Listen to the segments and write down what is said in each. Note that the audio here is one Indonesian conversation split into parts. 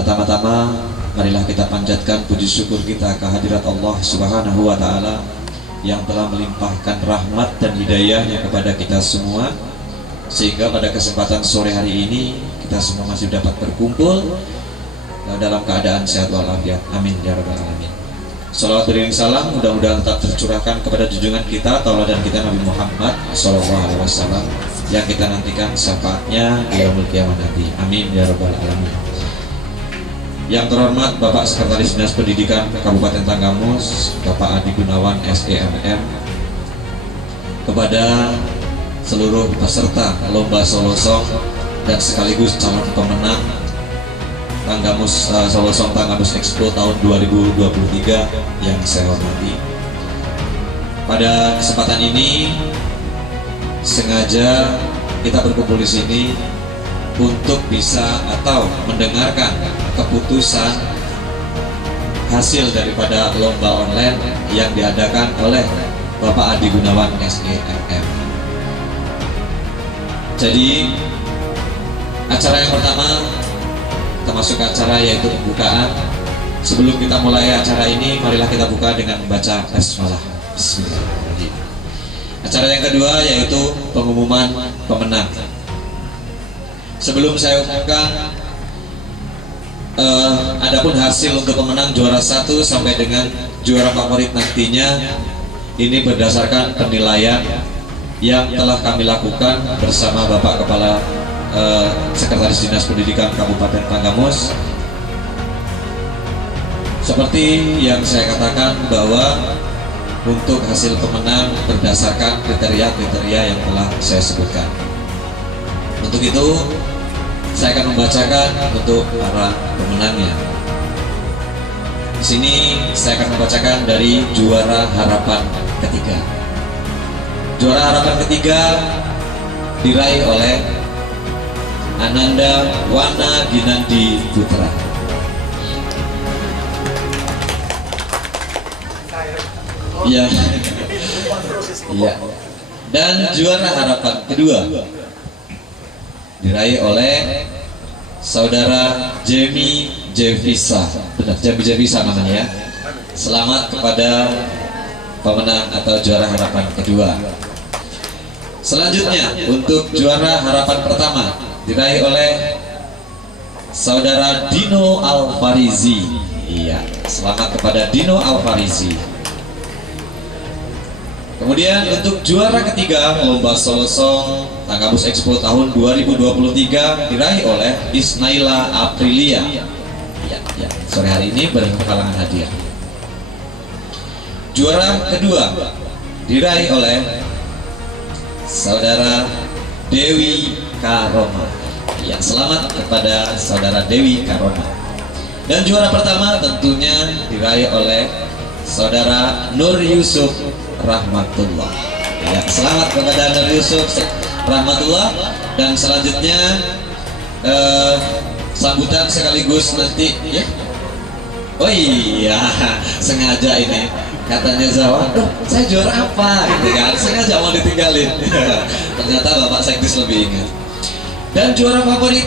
Pertama-tama marilah kita panjatkan puji syukur kita kehadirat Allah Subhanahu wa Ta'ala yang telah melimpahkan rahmat dan hidayahnya kepada kita semua, sehingga pada kesempatan sore hari ini kita semua masih dapat berkumpul dalam keadaan sehat walafiat. Amin ya rabbal alamin. Salawat beriring salam mudah-mudahan tetap tercurahkan kepada junjungan kita, tauladan kita Nabi Muhammad SAW, yang kita nantikan syafaatnya di yaumul qiyamah nanti. Amin ya rabbal alamin. Yang terhormat Bapak Sekretaris Dinas Pendidikan Kabupaten Tanggamus, Bapak Adi Gunawan SEMM, kepada seluruh peserta Lomba Solo Song dan sekaligus calon pemenang Tanggamus Solo Song Tanggamus Expo tahun 2023 yang saya hormati. Pada kesempatan ini sengaja kita berkumpul di sini untuk bisa atau mendengarkan keputusan hasil daripada lomba online yang diadakan oleh Bapak Adi Gunawan SEMM. Jadi acara yang pertama kita masuk ke acara yaitu pembukaan. Sebelum kita mulai acara ini, marilah kita buka dengan membaca basmalah. Bismillahirrahmanirrahim. Acara yang kedua yaitu pengumuman pemenang. Sebelum saya umumkan adapun hasil untuk pemenang juara 1 sampai dengan juara favorit nantinya, ini berdasarkan penilaian yang telah kami lakukan bersama Bapak Kepala Sekretaris Dinas Pendidikan Kabupaten Tanggamus. Seperti yang saya katakan bahwa untuk hasil pemenang berdasarkan kriteria-kriteria yang telah saya sebutkan. Untuk itu saya akan membacakan untuk para pemenangnya. Di sini saya akan membacakan dari juara harapan ketiga. Juara harapan ketiga diraih oleh Ananda Wana Dinandi Putra. Iya. Iya. Dan juara harapan kedua diraih oleh saudara Jamie Jevisa. Benar, Jamie Jevisa namanya ya. Selamat kepada pemenang atau juara harapan kedua. Selanjutnya untuk juara harapan pertama diraih oleh saudara Dino Alfarizi. Iya, selamat kepada Dino Alfarizi. Kemudian untuk juara ketiga Lomba Solo Song Tanggamus Expo tahun 2023 diraih oleh Isnaila Aprilia. Ya, sore hari ini berhalangan hadiah. Juara kedua diraih oleh saudara Dewi Karoma. Ya, selamat kepada saudara Dewi Karoma. Dan juara pertama tentunya diraih oleh saudara Nur Yusuf Rahmatullah. Ya, selamat kepada Nur Yusuf Rahmatullah. Dan selanjutnya sambutan sekaligus nanti ya. Oh iya, sengaja ini katanya Zawa, saya juara apa gitu kan, sengaja mau ditinggalin. Ternyata Bapak Sekdis lebih ingat. Dan juara favorit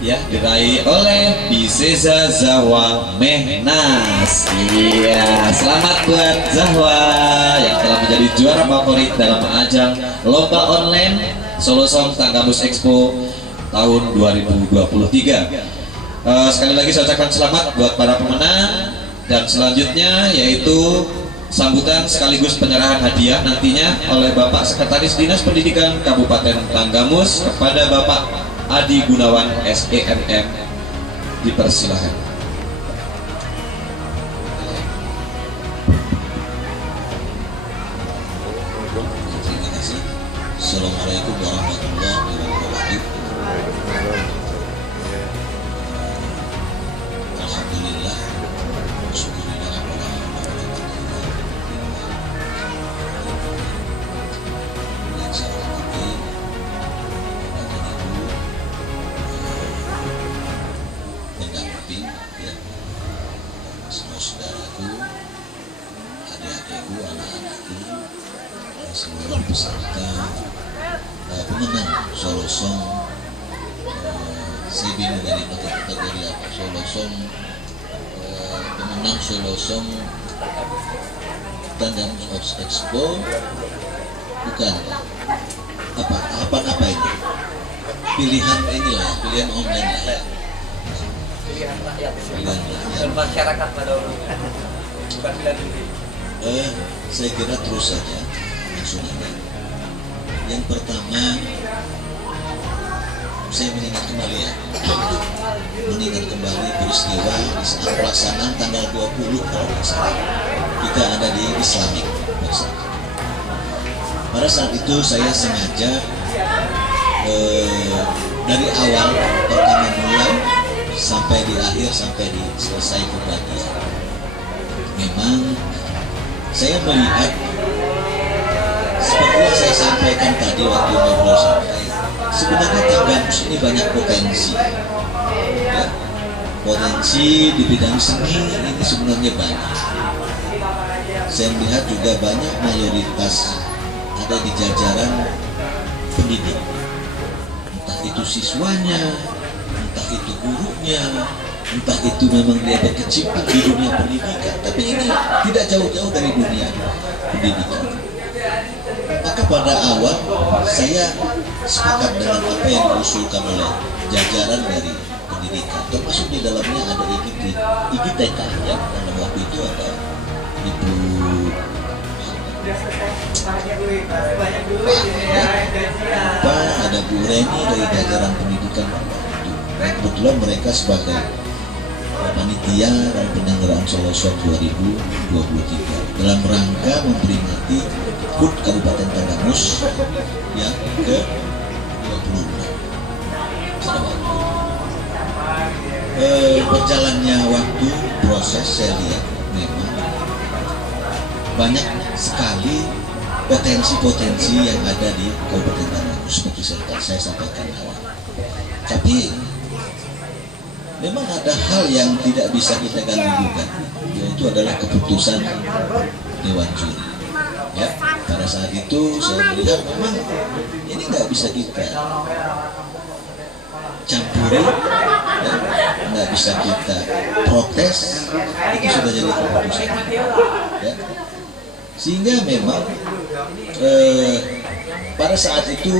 ya diraih oleh Biseza Zahwa Mehnas. Iya, selamat buat Zahwa yang telah menjadi juara favorit dalam ajang lomba online Solo Song Tanggamus Expo tahun 2023. Sekali lagi saya ucapkan selamat buat para pemenang. Dan selanjutnya yaitu sambutan sekaligus penyerahan hadiah nantinya oleh Bapak Sekretaris Dinas Pendidikan Kabupaten Tanggamus kepada Bapak Adi Gunawan SEMM. Dipersilahkan. Terima kasih. Assalamualaikum warahmatullahi wabarakatuh. Alhamdulillah, syukurillah, yang saya hormati Bapak Ibu pendamping ya, semua saudaraku, adik-adikku, anak-anakku, seluruh peserta pemenang Solo Song saya bingung dari kategori apa. Solo Song, pemenang Solo Song dan Dance Expo, bukan apa ini, pilihan inilah, pilihan online lah ya. Pilihan rakyat, Pilihan rakyat. dan masyarakat pada umumnya, bukan pilihan diri. Saya kira terus saja langsung aja. Yang pertama, saya mengingat kembali ya, mengingat kembali peristiwa di saat pelaksanaan tanggal 20 kalau tidak salah, kita ada di Islamic bersama. Pada saat itu saya sengaja dari awal pertama mulai sampai di akhir, sampai di selesai pembagian, memang saya melihat seperti yang saya sampaikan tadi waktu ngobrol santai, sebenarnya Tagammus ini banyak potensi ya. Potensi di bidang seni ini sebenarnya banyak. Saya melihat juga banyak mayoritas ada di jajaran pendidik, entah itu siswanya, entah itu gurunya, entah itu memang dia berkecimpung di dunia pendidikan, tapi ini tidak jauh-jauh dari dunia pendidikan. Maka pada awal saya sepakat dengan apa yang diusulkan oleh jajaran dari pendidikan, termasuk di dalamnya ada IGTK ya, karena waktu itu ada Ibu ada Bu Reni dari jajaran pendidikan pada waktu itu. Dan kebetulan mereka sebagai panitia dan penyelenggaraan Solo Song 2023 dalam rangka memperingati HUT Kabupaten Tagammus yang ke-26 pada waktu berjalannya waktu proses. Saya lihat memang banyak sekali potensi-potensi yang ada di Kabupaten Tagammus seperti saya sampaikan awal. Tapi memang ada hal yang tidak bisa kita ganggu-gugat, yaitu adalah keputusan Dewan Juri. Ya, pada saat itu saya melihat memang ini nggak bisa kita campuri, ya, nggak bisa kita protes, itu sudah jadi keputusan. Ya. Sehingga memang pada saat itu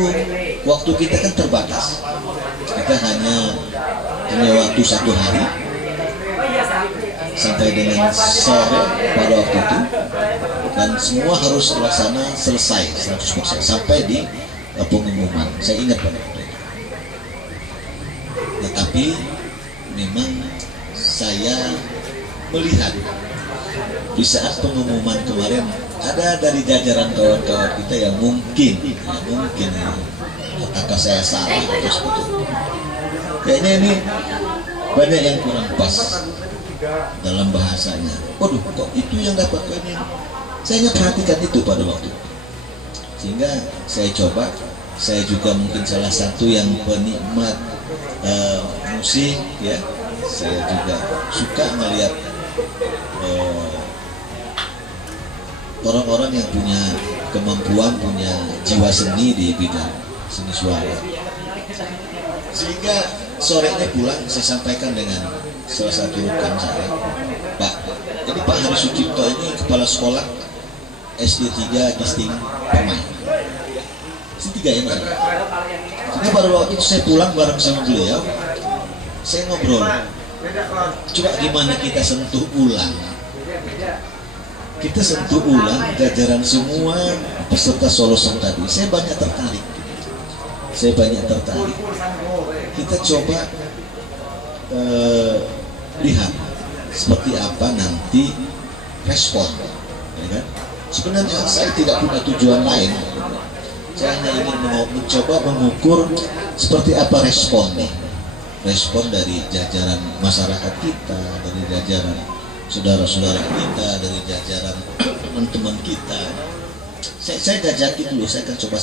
waktu kita kan terbatas, kita hanya punya waktu 1 hari sampai dengan sore pada waktu itu, dan semua harus selesai 100% sampai di pengumuman. Saya ingat pada waktu itu. Tetapi memang saya melihat di saat pengumuman kemarin ada dari jajaran kawan-kawan kita yang mungkin apakah saya salah atau seperti itu. Kayaknya ini banyak yang kurang pas dalam bahasanya. Waduh, kok itu yang dapat poin ini? Saya hanya perhatikan itu pada waktu itu. Sehingga saya coba, saya juga mungkin salah satu yang penikmat musik ya. Saya juga suka melihat orang-orang yang punya kemampuan, punya jiwa seni di bidang seni suara. Sehingga sorenya pulang saya sampaikan dengan salah satu rekan saya, Pak, jadi Pak Hari Sucipto ini kepala sekolah SD 3 Gisting Permai. SD 3 ya Mas? Sehingga pada waktu itu saya pulang bareng sama beliau, saya ngobrol, coba gimana kita sentuh ulang, jajaran semua peserta Solo Song tadi. Saya banyak tertarik. Kita coba lihat seperti apa nanti respon, ya kan? Sebenarnya saya tidak punya tujuan lain. Saya hanya ingin mencoba mengukur seperti apa respon dari jajaran masyarakat kita, dari jajaran saudara-saudara kita, dari jajaran teman-teman kita. Saya jajaki dulu, saya akan coba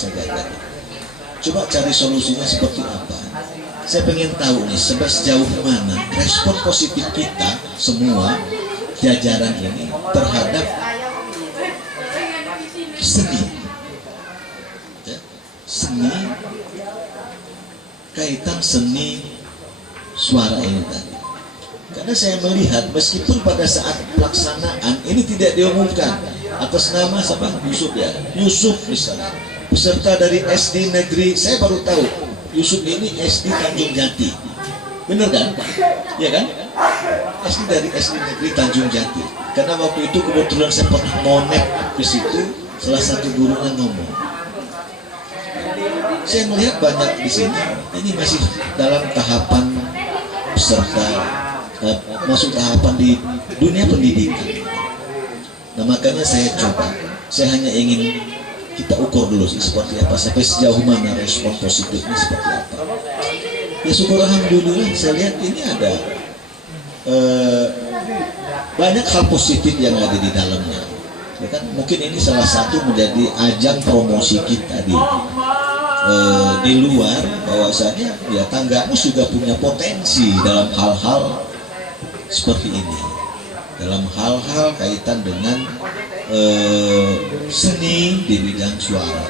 coba cari solusinya seperti apa. Saya pengen tahu nih sejauh mana respon positif kita semua jajaran ini terhadap seni, ya, kaitan seni suara ini tadi. Karena saya melihat meskipun pada saat pelaksanaan ini tidak diumumkan atas nama siapa? Yusuf ya, Yusuf misalnya peserta dari SD negeri, saya baru tahu Yusuf ini SD Tanjung Jati, bener kan? Ya kan? SD dari SD negeri Tanjung Jati. Karena waktu itu kebetulan saya pernah monet di situ, salah satu gurunya ngomong. Saya melihat banyak di sini, ini masih dalam tahapan peserta, masuk tahapan di dunia pendidikan. Nah makanya saya hanya ingin kita ukur dulu sih seperti apa, sampai sejauh mana respon positifnya seperti apa. Ya syukur alhamdulillah, saya lihat ini ada banyak hal positif yang ada di dalamnya. Ya kan? Mungkin ini salah satu menjadi ajang promosi kita di luar, bahwasanya ya Tanggamus juga punya potensi dalam hal-hal seperti ini, dalam hal-hal kaitan dengan seni di bidang suara.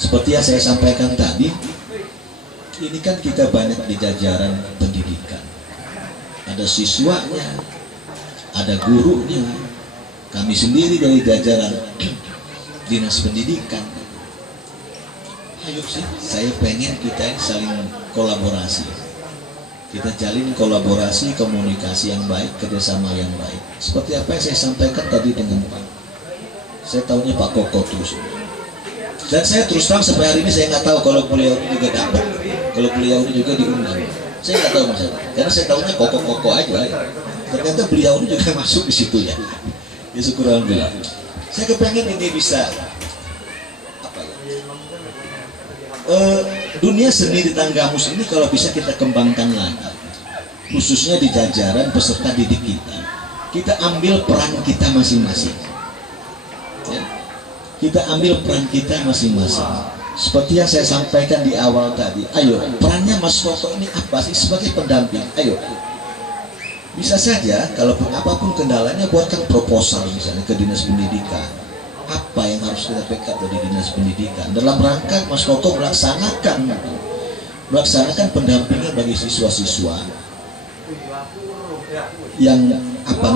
Seperti yang saya sampaikan tadi, ini kan kita banyak di jajaran pendidikan, ada siswanya, ada gurunya, kami sendiri dari jajaran dinas pendidikan. Ayo sih, saya pengen kita saling kolaborasi, kita jalin kolaborasi, komunikasi yang baik, kerjasama yang baik. Seperti apa yang saya sampaikan tadi dengan Pak, saya tahunya Pak Koko terus, dan saya terus terang sampai hari ini saya nggak tahu kalau beliau ini juga dapat, kalau beliau ini juga diundang. Saya nggak tahu mas, karena saya tahunya Koko aja. Ternyata beliau ini juga masuk di situ ya. Ya syukur alhamdulillah. Saya kepengen ini bisa dunia seni di Tanggamus ini kalau bisa kita kembangkan lagi, khususnya di jajaran peserta didik kita. Kita ambil peran kita masing-masing ya. Kita ambil peran kita masing-masing. Seperti yang saya sampaikan di awal tadi, ayo perannya Mas Koko ini apa sih sebagai pendamping? Ayo, bisa saja kalaupun apapun kendalanya buatkan proposal misalnya ke dinas pendidikan, apa yang harus kita backup dari dinas pendidikan dalam rangka Mas Koko melaksanakan pendampingan bagi siswa-siswa yang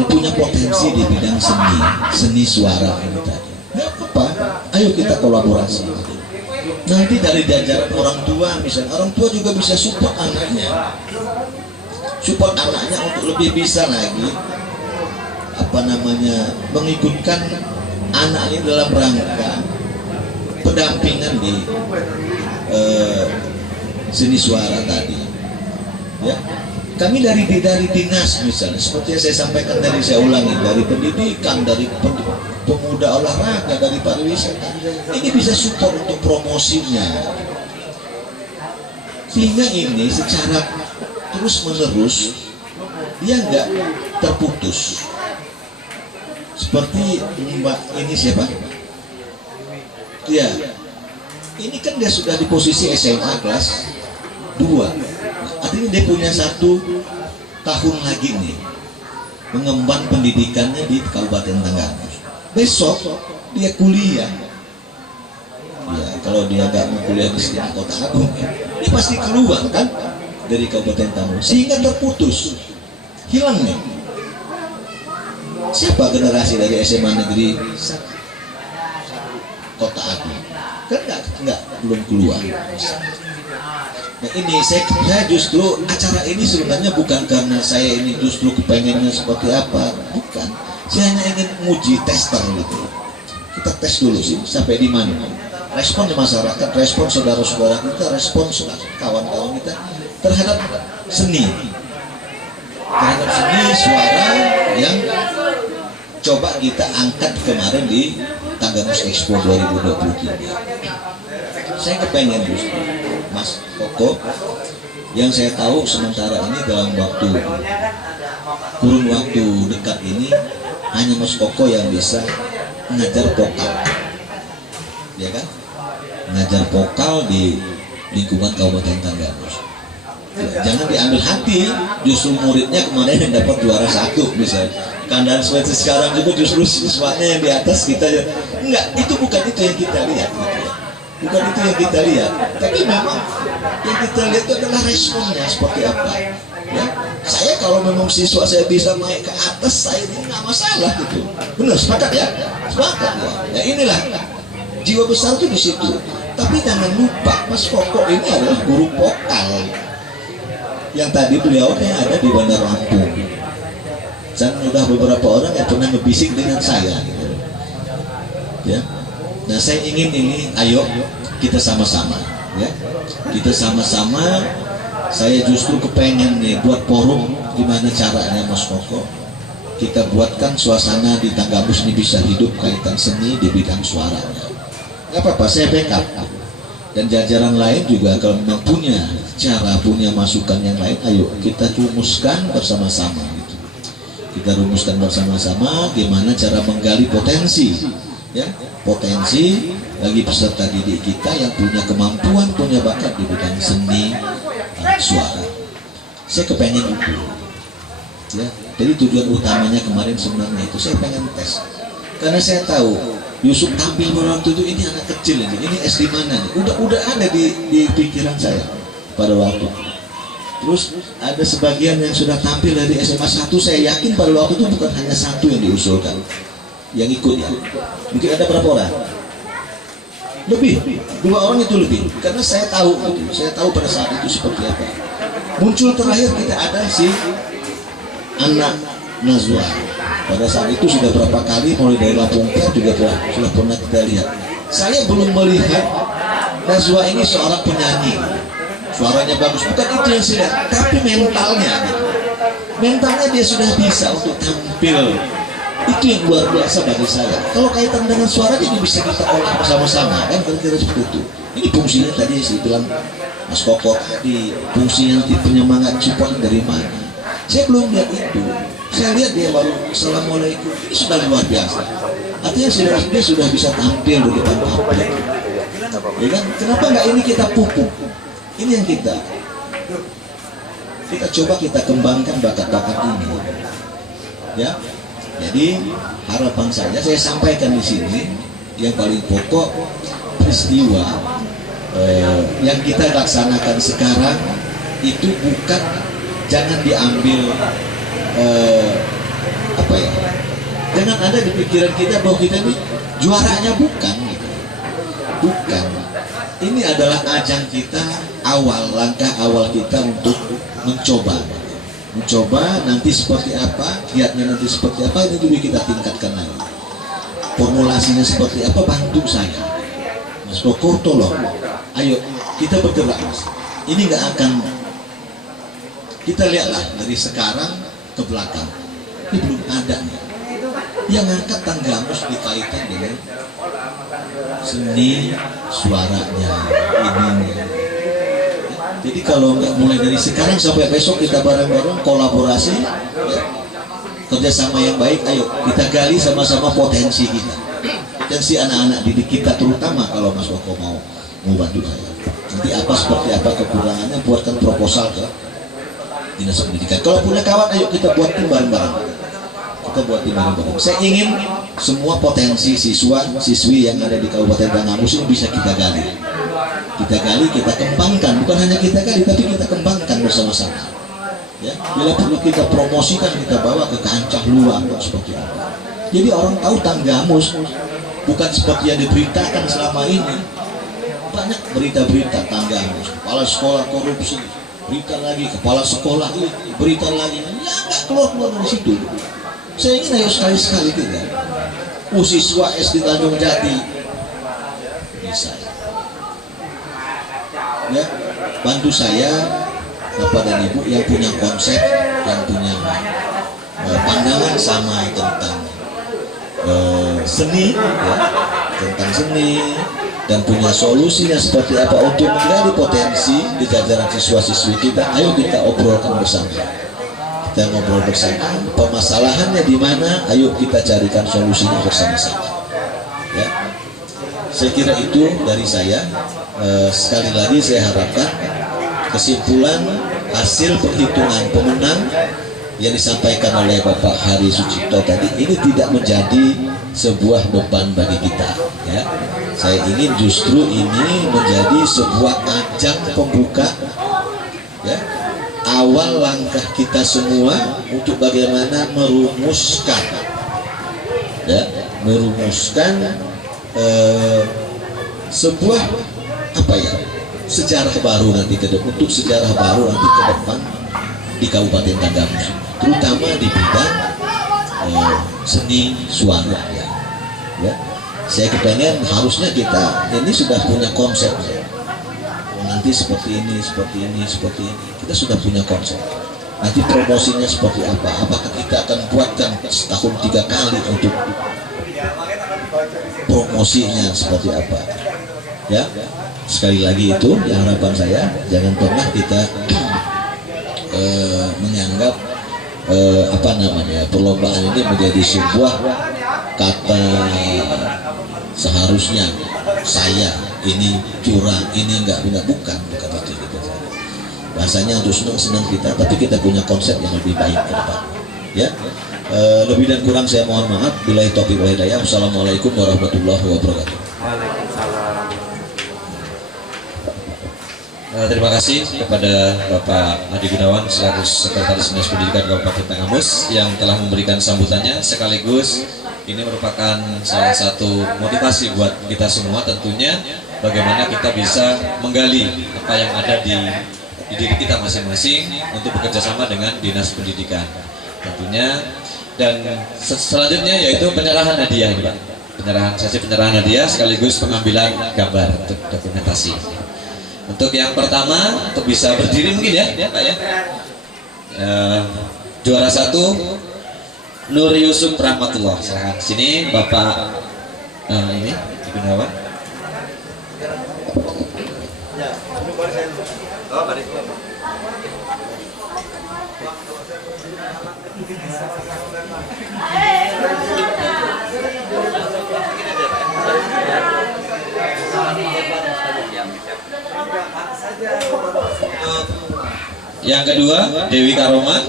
punya potensi di bidang seni suara ini tadi. Nggak apa-apa, ayo kita kolaborasi. Nanti dari jajaran orang tua, misalnya orang tua juga bisa support anaknya untuk lebih bisa lagi mengikutkan anaknya dalam rangka pendampingan di seni suara tadi ya. Kami dari dinas misalnya, seperti yang saya sampaikan tadi, saya ulangi, dari pendidikan, dari pemuda olahraga, dari pariwisata, ini bisa support untuk promosinya, sehingga ini secara terus menerus dia nggak terputus. Seperti Mbak ini siapa? Ya, ini kan dia sudah di posisi SMA kelas 2. Artinya dia punya 1 tahun lagi nih mengemban pendidikannya di Kabupaten Tanggamus. Besok dia kuliah. Ya, kalau dia nggak mau kuliah di Kota Agung, dia pasti keluar kan dari Kabupaten Tanggamus, sehingga terputus, hilang nih. Siapa generasi dari SMA Negeri Kota Agung? Kan belum keluar. Nah ini saya justru acara ini sebenarnya bukan karena saya ini justru kepengennya seperti apa, bukan. Saya hanya ingin menguji tester gitu. Kita tes dulu sih sampai di mana. Respon di masyarakat, respon saudara-saudara kita, respon kawan-kawan kita terhadap seni suara yang coba kita angkat kemarin di Tanggamus Expo 2023. Saya kepengen justru Mas Koko, yang saya tahu sementara ini dalam kurun waktu dekat ini hanya Mas Koko yang bisa mengajar vokal, ya kan? Mengajar vokal di lingkungan Kabupaten Tanggamus. Ya, jangan diambil hati, justru muridnya kemarin yang dapat juara 1 misalnya. Keadaan seperti sekarang juga justru siswanya yang di atas kita enggak, itu bukan itu yang kita lihat gitu ya. Bukan itu yang kita lihat, tapi memang Yang kita lihat itu adalah responnya seperti apa. Ya, saya kalau memang siswa saya bisa naik ke atas, saya ini nggak masalah gitu. Benar, sepakat ya? Sepakat ya. Ya inilah jiwa besar itu di situ. Tapi jangan lupa, Mas Koko ini adalah guru vokal yang tadi beliau ada di Bandar Lampung. Dan udah beberapa orang yang pernah ngebisik dengan saya gitu. Ya. Nah, saya ingin ini, ayo kita sama-sama ya. Kita sama-sama, saya justru kepengen nih buat forum gimana caranya Mas Koko kita buatkan suasana di Tanggamus ini bisa hidup kaitan seni di bidang suaranya. Gak apa-apa, saya backup. Dan jajaran lain juga kalau memang punya cara, punya masukan yang lain, ayo kita rumuskan bersama-sama gitu. Kita rumuskan bersama-sama gimana cara menggali potensi, ya, potensi bagi peserta didik kita yang punya kemampuan, punya bakat di bidang seni suara. Saya kepengen itu, ya. Jadi tujuan utamanya kemarin sebenarnya itu saya pengen tes, karena saya tahu Yusuf tampil waktu itu ini anak kecil ini SD mana nih? Udah ada di pikiran saya pada waktu. Terus ada sebagian yang sudah tampil dari SMA 1, saya yakin pada waktu itu bukan hanya satu yang diusulkan, yang ikut ya. Mungkin ada berapa orang? Lebih, 2 orang itu lebih. Karena saya tahu pada saat itu seperti apa. Muncul terakhir kita ada si anak Nazwa. Pada saat itu sudah berapa kali mulai dari Lampung Fair juga sudah pernah kita lihat. Saya belum melihat Nazwa ini seorang penyanyi, suaranya bagus, bukan itu yang saya lihat, tapi mentalnya gitu. Mentalnya dia sudah bisa untuk tampil. Itu yang luar biasa bagi saya. Kalau kaitan dengan suara ini bisa kita olah bersama-sama kan, kira-kira seperti itu. Ini fungsinya tadi saya bilang Mas Koko tadi, fungsinya nanti penyemangat support dari mana. Saya belum lihat itu. Saya lihat dia baru Assalamualaikum, ini sudah luar biasa. Artinya dia sudah bisa tampil di depan publik. Ya kan? Kenapa nggak ini kita pupuk? Ini yang kita coba kita kembangkan bakat-bakat ini. Ya. Jadi harapan saya sampaikan di sini yang paling pokok, peristiwa yang kita laksanakan sekarang itu bukan, jangan diambil apa ya, jangan ada di pikiran kita bahwa kita ini juaranya, bukan gitu. Bukan, ini adalah ajang kita, langkah awal kita untuk mencoba nanti seperti apa, kiatnya nanti seperti apa, ini dulu kita tingkatkan lagi. Formulasinya seperti apa, bantu saya Mas Koko, tolong, ayo kita bergerak Mas. Ini nggak akan, kita lihatlah dari sekarang ke belakang, ini belum ada nih yang ngangkat Tanggamus dikaitan dengan seni suaranya ini. Jadi kalau nggak mulai dari sekarang sampai besok kita bareng-bareng kolaborasi, ya, kerjasama yang baik, ayo kita gali sama-sama potensi kita, potensi anak-anak didik kita, terutama kalau Mas Koko mau bantu saya. Nanti apa seperti apa kekurangannya, buatkan proposal ke Dinas Pendidikan. Kalau punya kawan, ayo kita buat tim bareng-bareng. Saya ingin semua potensi siswa-siswi yang ada di Kabupaten Tanggamus ini bisa kita gali. Kita kembangkan, bukan hanya kita gali, tapi kita kembangkan bersama-sama. Ya, bila perlu kita promosikan, kita bawa ke kancah luar seperti apa. Jadi orang tahu Tanggamus bukan seperti yang diberitakan selama ini. Banyak berita-berita Tanggamus, kepala sekolah korupsi, berita lagi kepala sekolah ini, berita lagi, ya nggak keluar dari situ. Saya ingin ayo sekali-sekali kita, siswa SD Tanjung Jati bisa, ya, bantu saya Bapak dan Ibu yang punya konsep, yang punya pandangan sama tentang seni, ya, tentang seni, dan punya solusinya seperti apa untuk menggali potensi di jajaran siswa-siswi kita. Ayo kita obrolkan bersama. Kita ngobrol bersama, permasalahannya di mana, ayo kita carikan solusinya bersama-sama. Ya, saya kira itu dari saya. Sekali lagi saya harapkan kesimpulan hasil perhitungan pemenang yang disampaikan oleh Bapak Hari Sucipto tadi ini tidak menjadi sebuah beban bagi kita. Ya, saya ingin justru ini menjadi sebuah ajang pembuka, ya, awal langkah kita semua untuk bagaimana merumuskan, ya, sebuah apa ya, sejarah baru nanti untuk sejarah baru nanti ke depan di Kabupaten Tanggamus, terutama di bidang seni suara, ya. Saya kepengen harusnya kita ini sudah punya konsep, ya. Nanti seperti ini, kita sudah punya konsep. Nanti promosinya seperti apa? Apakah kita akan buatkan setahun 3 kali untuk promosinya seperti apa? Ya, sekali lagi itu yang harapan saya, jangan pernah kita menganggap perlombaan ini menjadi sebuah kata seharusnya saya ini curang, ini enggak bukan itu gitu. Bahasanya untuk senang kita, tapi kita punya konsep yang lebih baik ke depan, ya. Lebih dan kurang saya mohon maaf. Billahi taufiq wal hidayah. Wassalamualaikum warahmatullahi wabarakatuh. Waalaikumsalam. Terima kasih kepada Bapak Adi Gunawan selaku Sekretaris Dinas Pendidikan Kabupaten Tanggamus yang telah memberikan sambutannya, sekaligus ini merupakan salah satu motivasi buat kita semua tentunya bagaimana kita bisa menggali apa yang ada di diri kita masing-masing untuk bekerja sama dengan Dinas Pendidikan tentunya. Dan selanjutnya yaitu penyerahan hadiah ini, Pak. Penyerahan hadiah sekaligus pengambilan gambar untuk dokumentasi. Untuk yang pertama, untuk bisa berdiri mungkin ya, Pak ya. Juara 1 Nur Yusuf Rahmatullah. Silakan sini Bapak ini Gunawan. Yang kedua Dewi Karoma,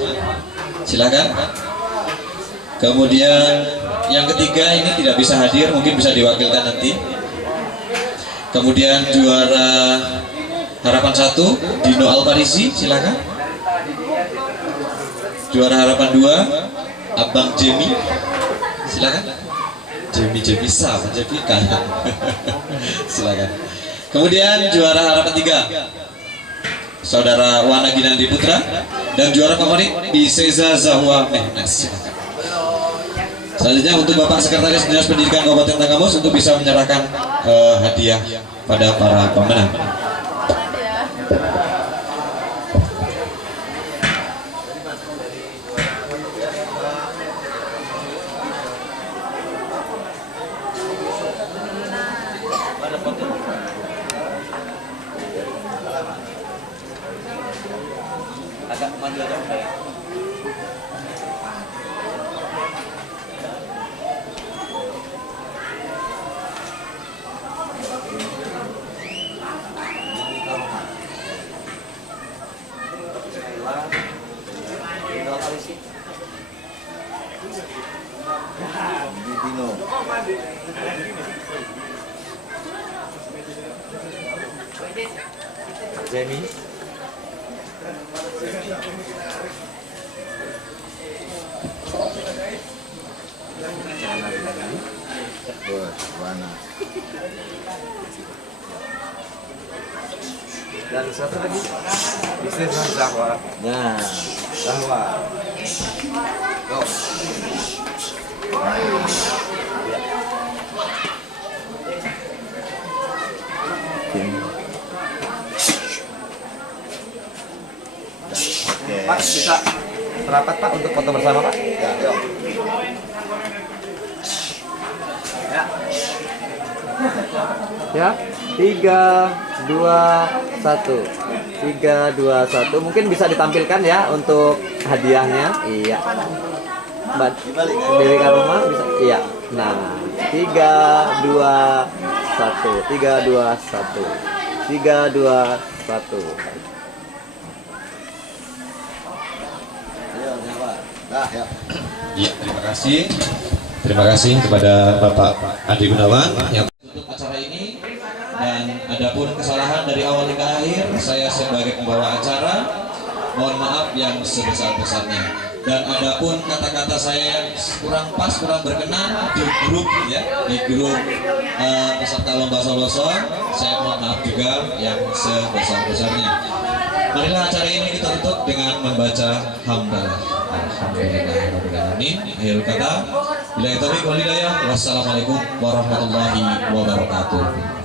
silakan. Kemudian yang ketiga ini tidak bisa hadir, mungkin bisa diwakilkan nanti. Kemudian juara harapan 1 Dino Alfarisi, silakan. Juara harapan 2 Abang Jemi, silakan. Jemi sama Jemi kan. Silakan. Kemudian juara harapan 3 Saudara Wana Ginandi Putra, dan juara favorit Biseza Zahwa Mehnas. Selanjutnya untuk Bapak Sekretaris Dinas Pendidikan Kabupaten Tanggamus untuk bisa menyerahkan hadiah pada para pemenang. Agak maju aja saya. Jamie. Dan satu lagi bisnis Zahwa. Nah, Zahwa. Go. Pak, bisa merapat Pak untuk foto bersama Pak? Ya, yuk. Ya, 3, 2, 1. 3, 2, 1. Mungkin bisa ditampilkan ya untuk hadiahnya. Iya. Mbak Dewi Karoma bisa. Iya. Nah, 3, 2, 1. 3, 2, 1. 3, 2, 1. Ya, terima kasih kepada Bapak Adi Gunawan yang tutup acara ini, dan ada ada pun kesalahan dari awal hingga akhir, saya sebagai pembawa acara mohon maaf yang sebesar-besarnya. Dan ada pun kata-kata saya yang kurang pas, kurang berkenan di grup ya, di grup peserta lomba Soloso, saya mohon maaf juga yang sebesar-besarnya. Marilah acara ini kita tutup dengan membaca hamdalah. Alhamdulillahirobbilalamin. Akhir kata, billahi taufiq wal hidayah. Wassalamualaikum warahmatullahi wabarakatuh.